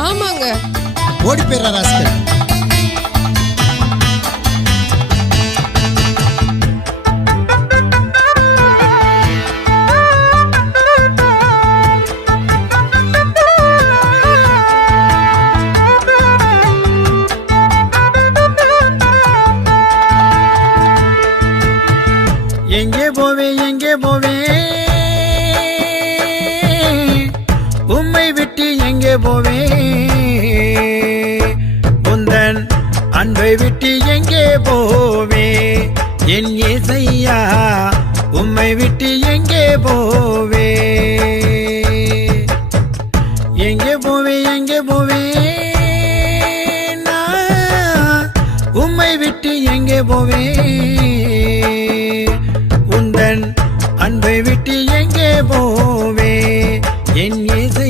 ஆமாங்க. ஓடி போயிடுற ராஸ்கல். எங்கே போவே எங்கே போவே உம்மை விட்டு எங்கே போவே உந்தன் அன்பை விட்டு எங்கே போவே என் இயேசையா உம்மை விட்டு எங்கே போவே எங்கே போவே எங்கே போவே நான் உம்மை விட்டு எங்கே போவே உந்தன் அன்பை விட்டு எங்கே போவே என் இயேசு